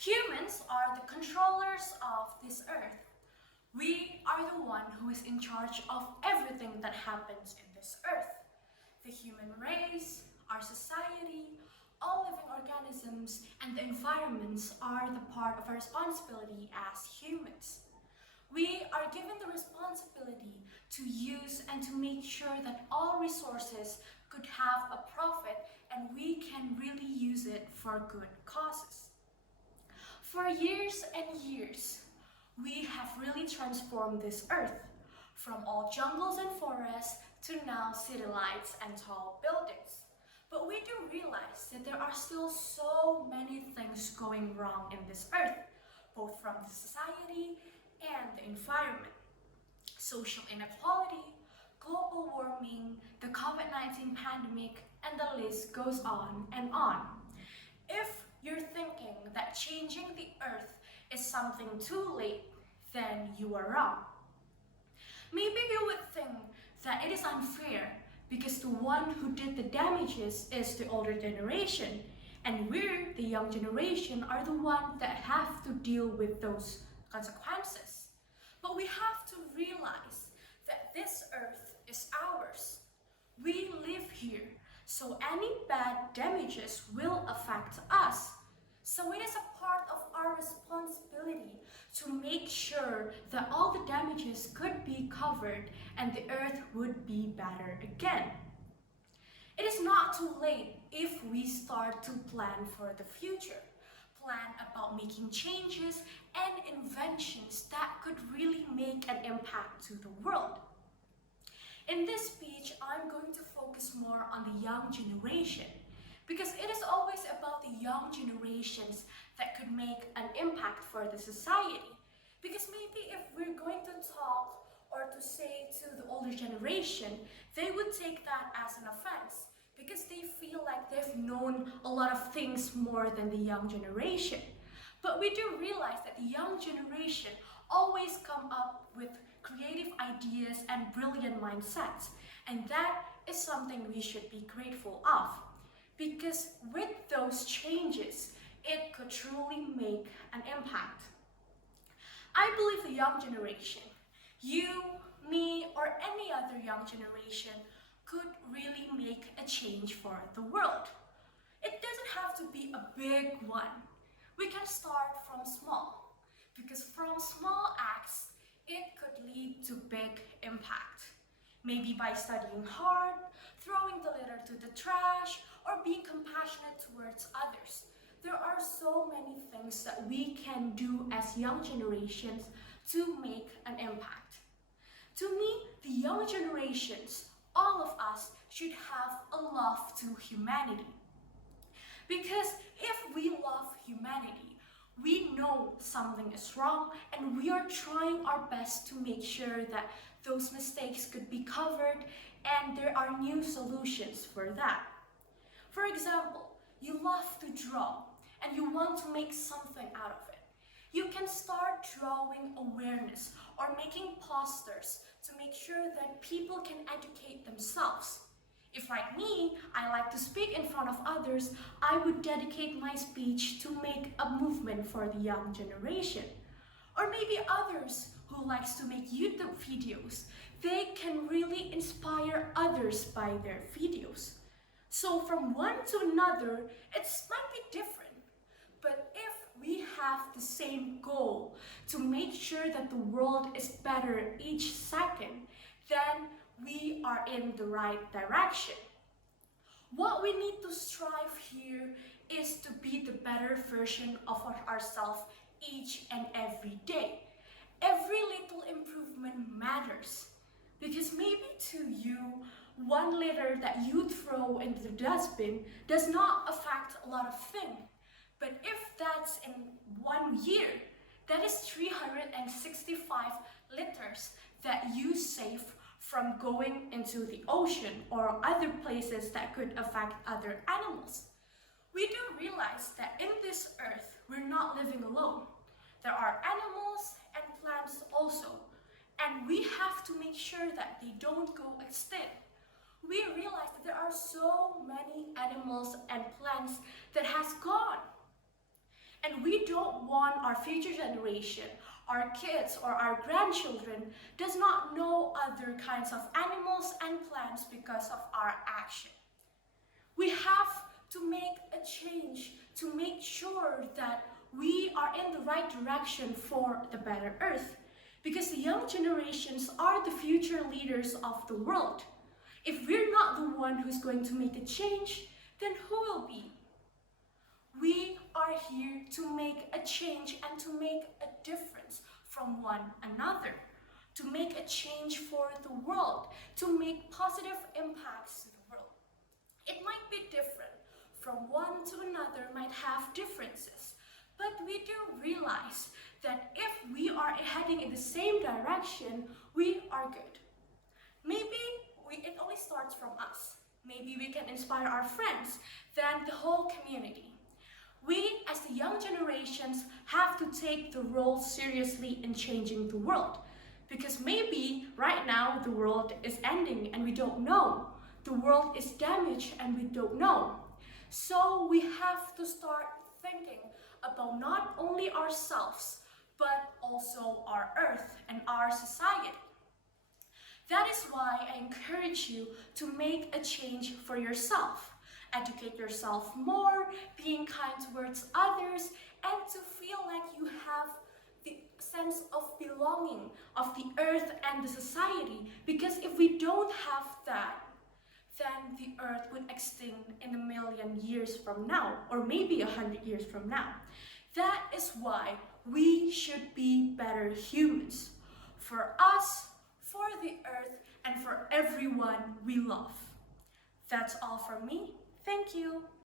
Humans are the controllers of this earth. We are the one who is in charge of everything that happens in this earth. The human race, our society, all living organisms, and the environments are the part of our responsibility as humans. We are given the responsibility to use and to make sure that all resources could have a profit and we can really use it for good causes. For years and years, we have really transformed this earth, from all jungles and forests to now city lights and tall buildings. But we do realize that there are still so many things going wrong in this earth, both from the society and the environment. Social inequality, global warming, the COVID-19 pandemic, and the list goes on and on. If you're thinking that changing the earth is something too late, then you are wrong. Maybe you would think that it is unfair because the one who did the damages is the older generation, and we're, the young generation, are the one that have to deal with those consequences. But we have to realize that this earth is ours. We live here, so any bad damages will affect us. So it is a part of our responsibility to make sure that all the damages could be covered and the earth would be better again. It is not too late if we start to plan for the future. Plan about making changes and inventions that could really make an impact to the world. In this speech, I'm going to focus more on the young generation because it is always about the young generations that could make an impact for the society. Because maybe if we're going to talk or to say to the older generation, they would take that as an offense because they feel like they've known a lot of things more than the young generation. But we do realize that the young generation always come up with creative ideas and brilliant mindsets, and that is something we should be grateful of. Because with those changes, it could truly make an impact. I believe the young generation, you, me, or any other young generation, could really make a change for the world. It doesn't have to be a big one. We can start from small, because from small acts, it could lead to big impact. Maybe by studying hard, throwing the litter to the trash, or being compassionate towards others. There are so many things that we can do as young generations to make an impact. To me, the young generations, all of us, should have a love to humanity. Because if we love humanity, we know something is wrong and we are trying our best to make sure that those mistakes could be covered and there are new solutions for that. For example, you love to draw and you want to make something out of it. You can start drawing awareness or making posters to make sure that people can educate themselves. If, like me, I like to speak in front of others, I would dedicate my speech to make a movement for the young generation. Or maybe others who likes to make YouTube videos, they can really inspire others by their videos. So from one to another, it might be different. But if we have the same goal to make sure that the world is better each second, then we are in the right direction. What we need to strive here is to be the better version of ourselves each and every day. Every little improvement matters. Because maybe to you, one litter that you throw into the dustbin does not affect a lot of things. But if that's in 1 year, that is 365 liters that you save from going into the ocean or other places that could affect other animals. We do realize that in this earth, we're not living alone. There are animals and plants also, and we have to make sure that they don't go extinct. We realize that there are so many animals and plants that has gone. And we don't want our future generation, our kids or our grandchildren, does not know other kinds of animals and plants because of our action. We have to make a change to make sure that we are in the right direction for the better earth. Because the young generations are the future leaders of the world. If we're not the one who's going to make a change, then who will be? We are here to make a change and to make a difference from one another, to make a change for the world, to make positive impacts to the world. It might be different from one to another, might have differences, but we do realize that if we are heading in the same direction, we are good. Maybe it only starts from us. Maybe we can inspire our friends, then the whole community. We, as the young generations, have to take the role seriously in changing the world. Because maybe right now the world is ending and we don't know. The world is damaged and we don't know. So we have to start thinking about not only ourselves, but also our earth and our society. That is why I encourage you to make a change for yourself. Educate yourself more, being kind towards others, and to feel like you have the sense of belonging of the earth and the society. Because if we don't have that, then the earth would extinct in a million years from now, or maybe 100 years from now. That is why we should be better humans. For us, for the earth, and for everyone we love. That's all from me. Thank you.